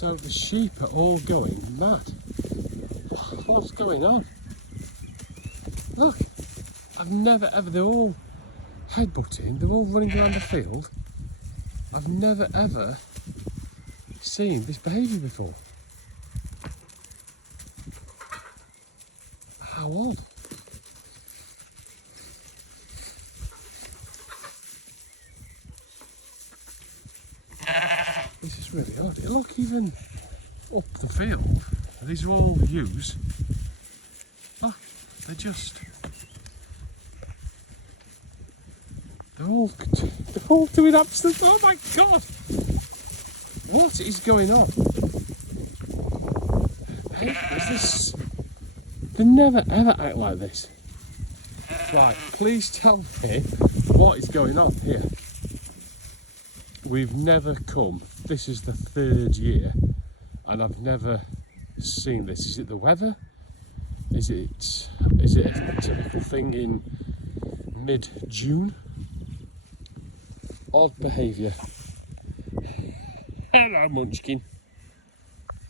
So the sheep are all going mad. What's going on? Look, I've never ever, they're all headbutting, they're all running around the field. I've never ever seen this behaviour before. How odd. This is really odd. Look, even up the field, these are all ewes. Look, they're all doing absolutely, oh my God! What is going on? Hey, is this, they never ever act like this. Right, please tell me what is going on here. We've never come, this is the 3rd year, and I've never seen this. Is it the weather? Is it a typical thing in mid-June? Odd behaviour. Hello, Munchkin.